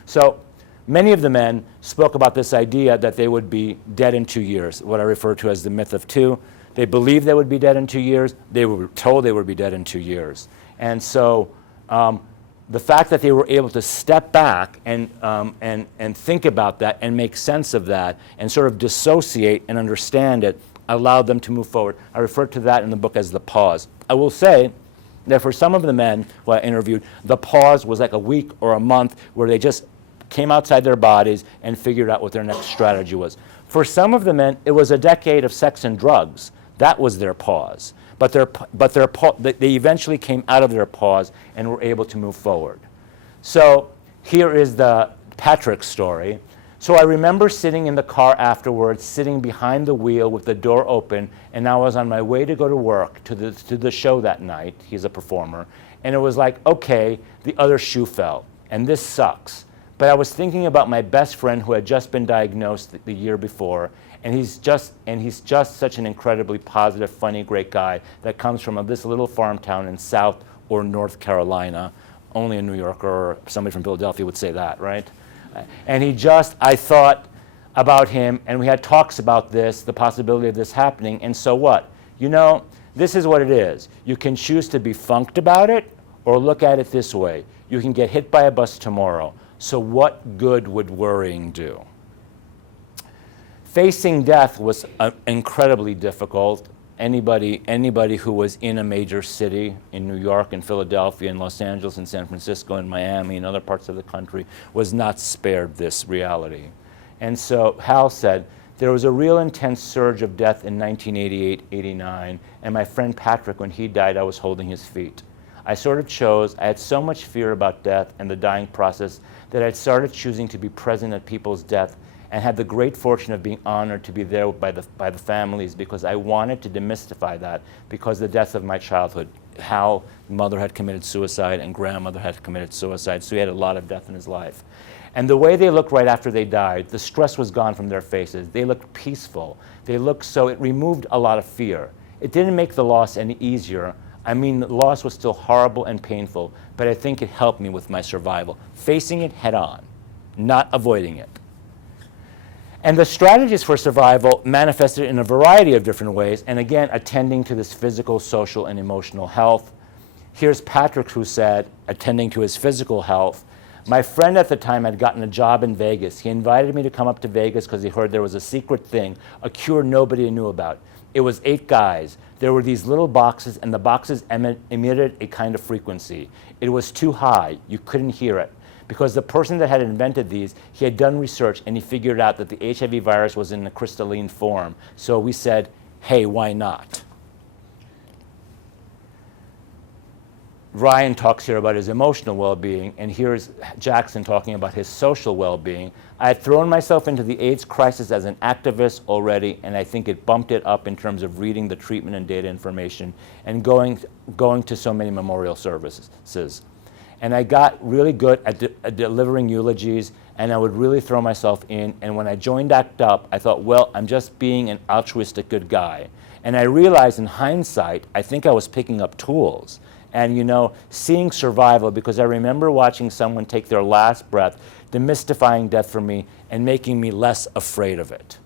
So many of the men spoke about this idea that they would be dead in 2 years, what I refer to as the myth of two. They believed they would be dead in 2 years. They were told they would be dead in 2 years. And so the fact that they were able to step back and think about that and make sense of that and sort of dissociate and understand it allowed them to move forward. I refer to that in the book as the pause. I will say that for some of the men who I interviewed, the pause was like a week or a month where they just came outside their bodies and figured out what their next strategy was. For some of the men, it was a decade of sex and drugs. That was their pause. But they eventually came out of their pause and were able to move forward. So here is the Patrick story. So I remember sitting in the car afterwards, sitting behind the wheel with the door open, and I was on my way to go to work, to the show that night. He's a performer. And it was like, okay, the other shoe fell, and this sucks. But I was thinking about my best friend who had just been diagnosed the year before, and he's just such an incredibly positive, funny, great guy that comes from this little farm town in South or North Carolina. Only a New Yorker or somebody from Philadelphia would say that, right? And I thought about him, and we had talks about this, the possibility of this happening, and so what? You know, this is what it is. You can choose to be funked about it, or look at it this way. You can get hit by a bus tomorrow. So what good would worrying do? Facing death was incredibly difficult. Anybody who was in a major city in New York and Philadelphia and Los Angeles and San Francisco and Miami and other parts of the country was not spared this reality. And so Hal said, there was a real intense surge of death in 1988-89, and my friend Patrick, when he died, I was holding his feet. I had so much fear about death and the dying process that I'd started choosing to be present at people's death and had the great fortune of being honored to be there by the families because I wanted to demystify that because the death of my childhood, Hal, mother had committed suicide and grandmother had committed suicide, so he had a lot of death in his life. And the way they looked right after they died, the stress was gone from their faces. They looked peaceful. It removed a lot of fear. It didn't make the loss any easier. I mean, the loss was still horrible and painful, but I think it helped me with my survival. Facing it head on, not avoiding it. And the strategies for survival manifested in a variety of different ways, and again, attending to this physical, social, and emotional health. Here's Patrick, who said, attending to his physical health, my friend at the time had gotten a job in Vegas. He invited me to come up to Vegas because he heard there was a secret thing, a cure nobody knew about. It was 8 guys. There were these little boxes, and the boxes emitted a kind of frequency. It was too high. You couldn't hear it. Because the person that had invented these, he had done research, and he figured out that the HIV virus was in a crystalline form. So we said, hey, why not? Ryan talks here about his emotional well-being, and here's Jackson talking about his social well-being. I had thrown myself into the AIDS crisis as an activist already, and I think it bumped it up in terms of reading the treatment and data information and going to so many memorial services. And I got really good at delivering eulogies, and I would really throw myself in. And when I joined ACT UP, I thought, well, I'm just being an altruistic good guy. And I realized in hindsight, I think I was picking up tools. And seeing survival, because I remember watching someone take their last breath, demystifying death for me and making me less afraid of it.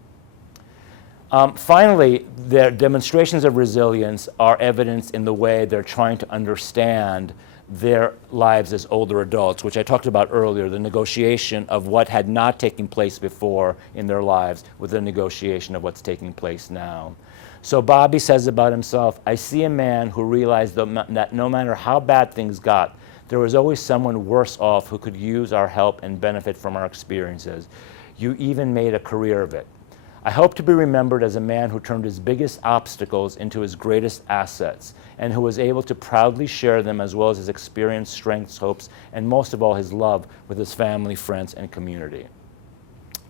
Finally, their demonstrations of resilience are evidenced in the way they're trying to understand their lives as older adults, which I talked about earlier, the negotiation of what had not taken place before in their lives with the negotiation of what's taking place now. So Bobby says about himself, I see a man who realized that no matter how bad things got, there was always someone worse off who could use our help and benefit from our experiences. You even made a career of it. I hope to be remembered as a man who turned his biggest obstacles into his greatest assets, and who was able to proudly share them, as well as his experience, strengths, hopes, and most of all his love with his family, friends, and community.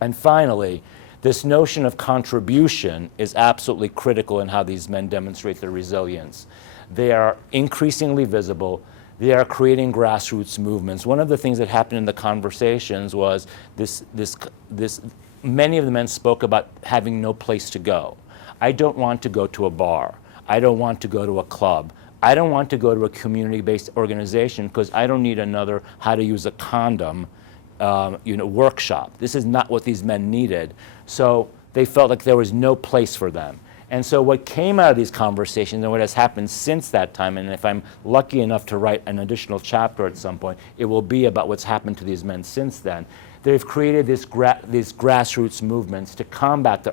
And finally, this notion of contribution is absolutely critical in how these men demonstrate their resilience. They are increasingly visible. They are creating grassroots movements. One of the things that happened in the conversations was many of the men spoke about having no place to go. I don't want to go to a bar. I don't want to go to a club. I don't want to go to a community-based organization because I don't need another how to use a condom workshop. This is not what these men needed. So they felt like there was no place for them. And so what came out of these conversations and what has happened since that time, and if I'm lucky enough to write an additional chapter at some point, it will be about what's happened to these men since then. They've created these grassroots movements to combat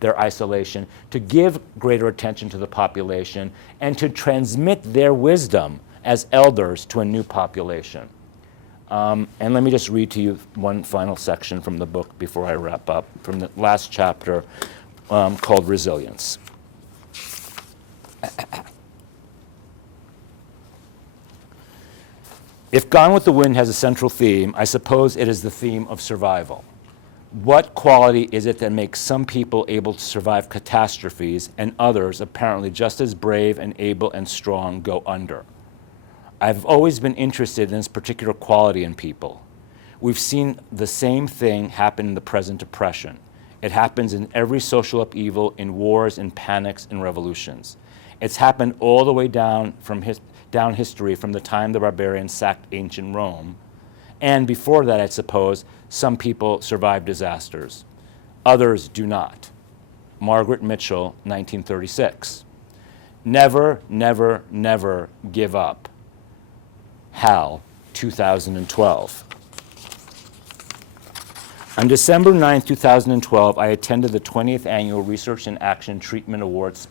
their isolation, to give greater attention to the population, and to transmit their wisdom as elders to a new population. And let me just read to you one final section from the book before I wrap up, from the last chapter called Resilience. If Gone with the Wind has a central theme, I suppose it is the theme of survival. What quality is it that makes some people able to survive catastrophes and others, apparently just as brave and able and strong, go under? I've always been interested in this particular quality in people. We've seen the same thing happen in the present depression. It happens in every social upheaval, in wars, in panics, in revolutions. It's happened all the way down history from the time the barbarians sacked ancient Rome. And before that, I suppose, some people survive disasters. Others do not. Margaret Mitchell, 1936. Never, never, never give up. Hal, 2012. On December 9, 2012, I attended the 20th Annual Research in Action Treatment Awards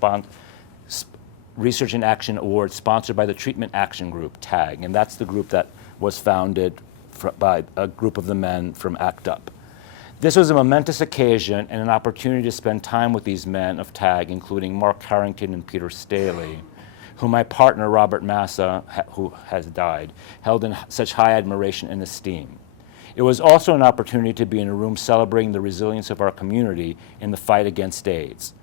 Research in Action Award sponsored by the Treatment Action Group, TAG, and that's the group that was founded by a group of the men from ACT UP. This was a momentous occasion and an opportunity to spend time with these men of TAG, including Mark Harrington and Peter Staley, whom my partner, Robert Massa, who has died, held in such high admiration and esteem. It was also an opportunity to be in a room celebrating the resilience of our community in the fight against AIDS.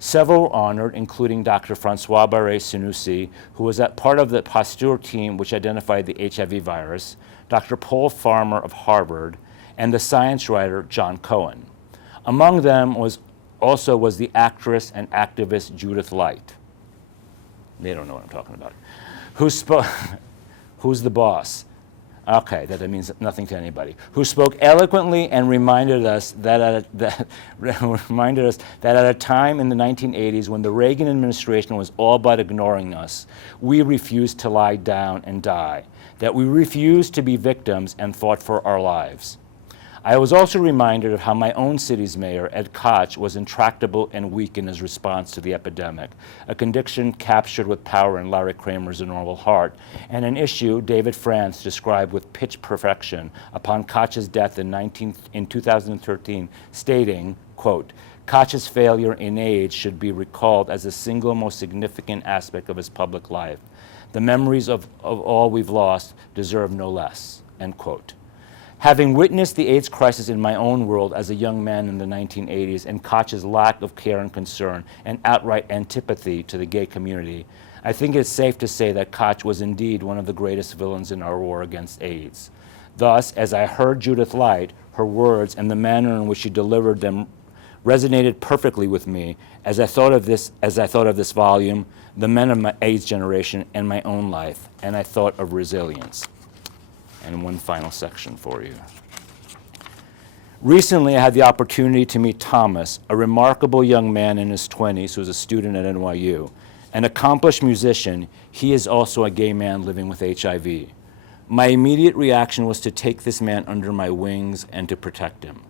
Several were honored, including Dr. Francois Barré-Sinoussi, who was part of the Pasteur team which identified the HIV virus, Dr. Paul Farmer of Harvard, and the science writer John Cohen. Among them was the actress and activist Judith Light. They don't know what I'm talking about. Who's the boss? Okay, that means nothing to anybody. Who spoke eloquently and reminded us that at a time in the 1980s when the Reagan administration was all but ignoring us, we refused to lie down and die, that we refused to be victims and fought for our lives. I was also reminded of how my own city's mayor, Ed Koch, was intractable and weak in his response to the epidemic, a condition captured with power in Larry Kramer's Normal Heart, and an issue David France described with pitch perfection upon Koch's death in 2013, stating, quote, Koch's failure in AIDS should be recalled as the single most significant aspect of his public life. The memories of all we've lost deserve no less, end quote. Having witnessed the AIDS crisis in my own world as a young man in the 1980s and Koch's lack of care and concern and outright antipathy to the gay community, I think it's safe to say that Koch was indeed one of the greatest villains in our war against AIDS. Thus, as I heard Judith Light, her words and the manner in which she delivered them resonated perfectly with me as I thought of this volume, the men of my AIDS generation and my own life, and I thought of resilience. And one final section for you. Recently, I had the opportunity to meet Thomas, a remarkable young man in his 20s who was a student at NYU. An accomplished musician, he is also a gay man living with HIV. My immediate reaction was to take this man under my wings and to protect him.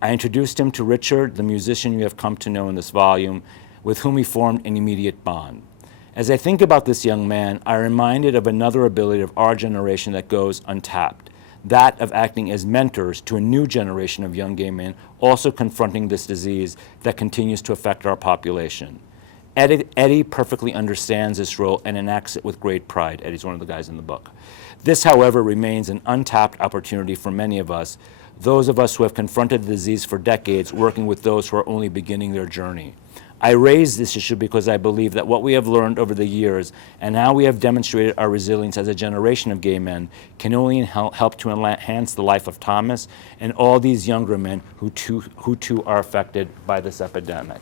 I introduced him to Richard, the musician you have come to know in this volume, with whom he formed an immediate bond. As I think about this young man, I'm reminded of another ability of our generation that goes untapped, that of acting as mentors to a new generation of young gay men also confronting this disease that continues to affect our population. Eddie perfectly understands this role and enacts it with great pride. Eddie's one of the guys in the book. This, however, remains an untapped opportunity for many of us, those of us who have confronted the disease for decades, working with those who are only beginning their journey. I raise this issue because I believe that what we have learned over the years and how we have demonstrated our resilience as a generation of gay men can only help to enhance the life of Thomas and all these younger men who too are affected by this epidemic.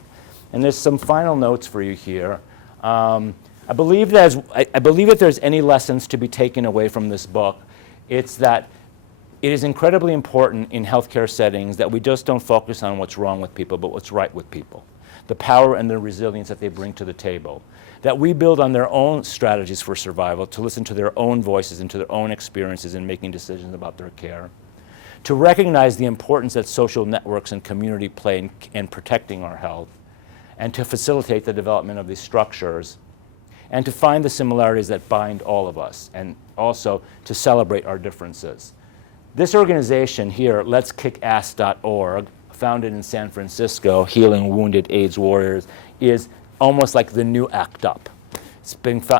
And there's some final notes for you here. I believe if there's any lessons to be taken away from this book, it's that it is incredibly important in healthcare settings that we just don't focus on what's wrong with people, but what's right with people. The power and the resilience that they bring to the table. That we build on their own strategies for survival, to listen to their own voices and to their own experiences in making decisions about their care. To recognize the importance that social networks and community play in protecting our health, and to facilitate the development of these structures, and to find the similarities that bind all of us, and also to celebrate our differences. This organization here, letskickass.org, founded in San Francisco, healing wounded AIDS warriors, is almost like the new ACT UP.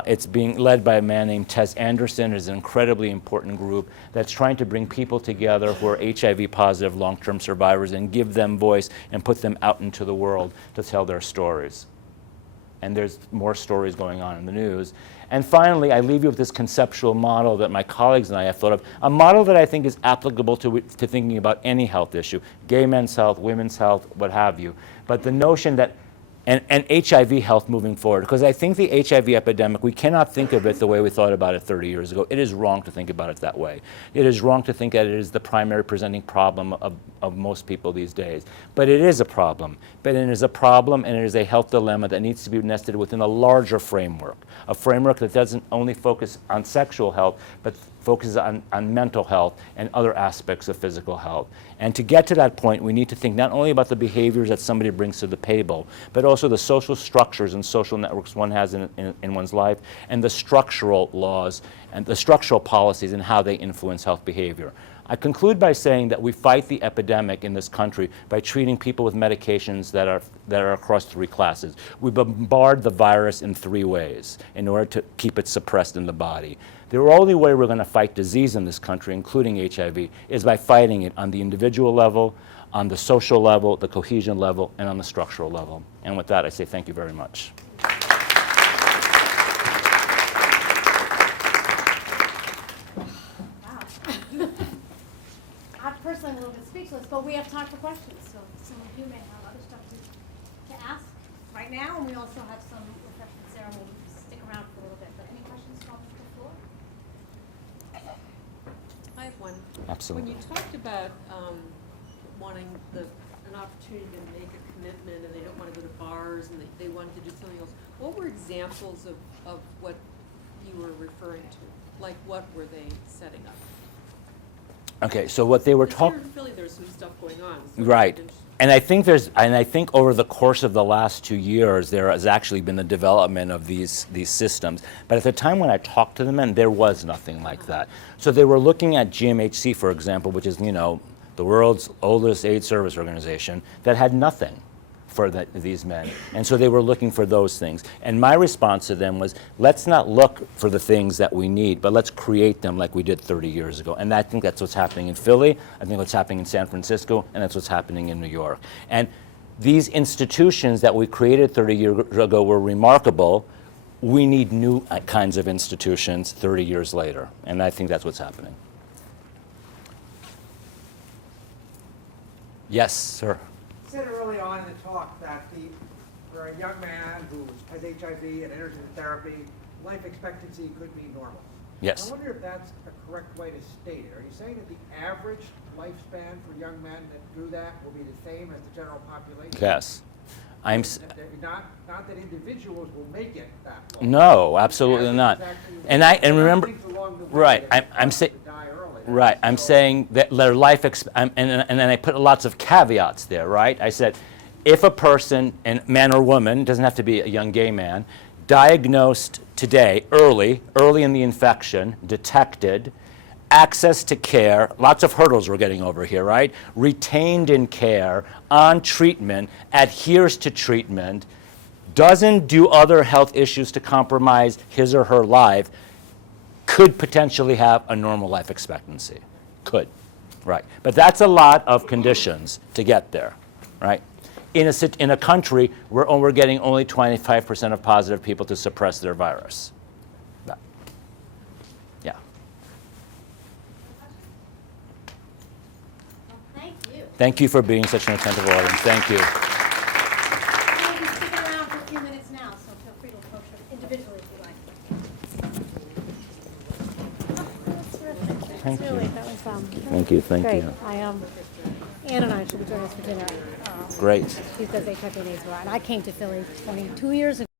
It's being led by a man named Tess Anderson. It's an incredibly important group that's trying to bring people together who are HIV-positive long-term survivors and give them voice and put them out into the world to tell their stories. And there's more stories going on in the news. And finally, I leave you with this conceptual model that my colleagues and I have thought of, a model that I think is applicable to thinking about any health issue, gay men's health, women's health, what have you. But the notion that, and HIV health moving forward, because I think the HIV epidemic, we cannot think of it the way we thought about it 30 years ago. It is wrong to think about it that way. It is wrong to think that it is the primary presenting problem of most people these days. But it is a problem. But it is a problem and it is a health dilemma that needs to be nested within a larger framework, a framework that doesn't only focus on sexual health, but focuses on mental health and other aspects of physical health. And to get to that point, we need to think not only about the behaviors that somebody brings to the table, but also the social structures and social networks one has in one's life, and the structural laws and the structural policies and how they influence health behavior. I conclude by saying that we fight the epidemic in this country by treating people with medications that are across three classes. We bombard the virus in three ways in order to keep it suppressed in the body. The only way we're going to fight disease in this country, including HIV, is by fighting it on the individual level, on the social level, the cohesion level, and on the structural level. And with that, I say thank you very much. I'm a little bit speechless, but we have time for questions, so some of you may have other stuff to ask right now, and we also have some refreshments there, and we'll stick around for a little bit. But any questions from the floor? absolutely. When you talked about wanting an opportunity to make a commitment, and they don't want to go to bars, and they wanted to do something else, what were examples of what you were referring to? Like, what were they setting up? Okay, so what they were Because here talking. in Philly, there's some stuff going on. So Right. it's- And I think over the course of the last 2 years, there has actually been the development of these systems. But at the time when I talked to the men, there was nothing like that. So they were looking at GMHC, for example, which is, the world's oldest AIDS service organization, that had nothing for these men. And so they were looking for those things. And my response to them was, let's not look for the things that we need, but let's create them like we did 30 years ago. And I think that's what's happening in Philly, I think what's happening in San Francisco, and that's what's happening in New York. And these institutions that we created 30 years ago were remarkable. We need new kinds of institutions 30 years later. And I think that's what's happening. Yes, sir. You said early on in the talk that for a young man who has HIV and enters into therapy, life expectancy could be normal. Yes. I wonder if that's a correct way to state it. Are you saying that the average lifespan for young men that do that will be the same as the general population? Yes. Not that individuals will make it that long. No, absolutely not. And remember, right, I'm saying. Right, I'm saying that their and then I put lots of caveats there, right? I said, if a person, and man or woman, doesn't have to be a young gay man, diagnosed today, early in the infection, detected, access to care, lots of hurdles we're getting over here, right? Retained in care, on treatment, adheres to treatment, doesn't do other health issues to compromise his or her life, could potentially have a normal life expectancy. Could, right. But that's a lot of conditions to get there, right? In a country where we're getting only 25% of positive people to suppress their virus. But, yeah. Well, thank you. Thank you for being such an attentive audience. Thank you. We'll be sticking around for a few minutes now, so feel free to approach them individually if you like. That's terrific. Thank you. Really, that was Thank you. Thank great. you. Ann and I should be joining us for dinner. Great. She does HIV and AIDS a lot. And I came to Philly 22 years ago.